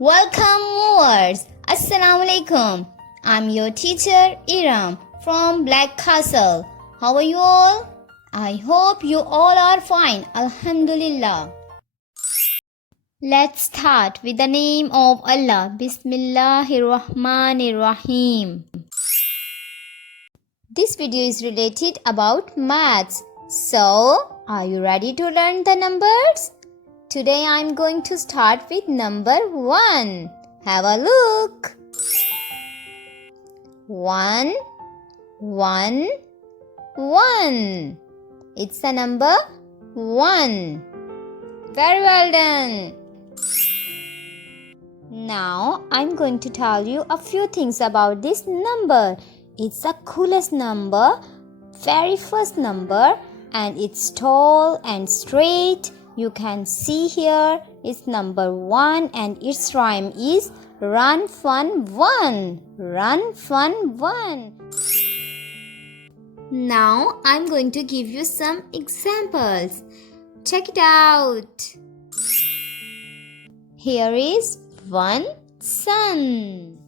Welcome viewers. Assalamu alaikum. I'm your teacher Irum from Black Castle. How are you all? I hope you all are fine. Alhamdulillah. Let's start with the name of Allah. Bismillahirrahmanirrahim. This video is related about maths. So, are you ready to learn the numbers? Today I am going to start with number 1. Have a look. 1, 1, 1. It's the number 1. Very well done. Now I'm going to tell you a few things about this number. It's the coolest number, very first number, and it's tall and straight. You can see here it's number 1 and its rhyme is run fun 1. Run fun 1. Now I'm going to give you some examples. Check it out. Here is one sun.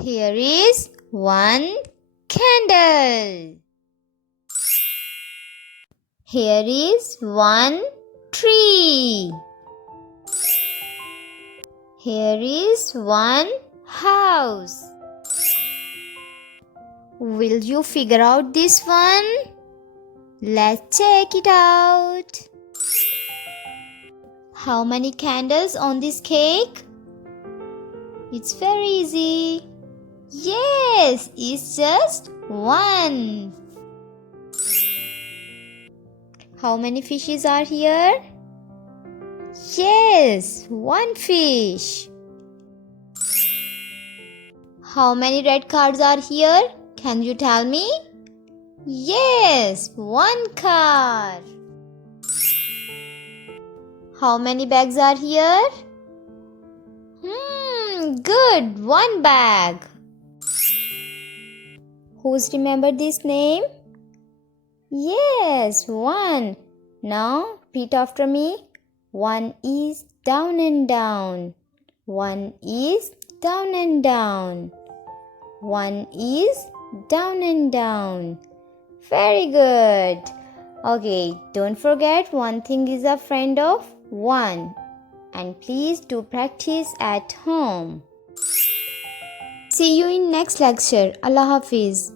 Here is one candle. Here is one tree. Here is one house. Will you figure out this one? Let's check it out. How many candles on this cake? It's very easy. Yes, it's just one. How many fishes are here? Yes, one fish. How many red cards are here? Can you tell me? Yes, one card. How many bags are here? Good, one bag. Who's remembered this name? Yes, one. Now repeat after me. One is down and down. One is down and down. One is down and down. Very good. Okay, don't forget one thing is a friend of one. And please do practice at home. See you in next lecture. Allah Hafiz.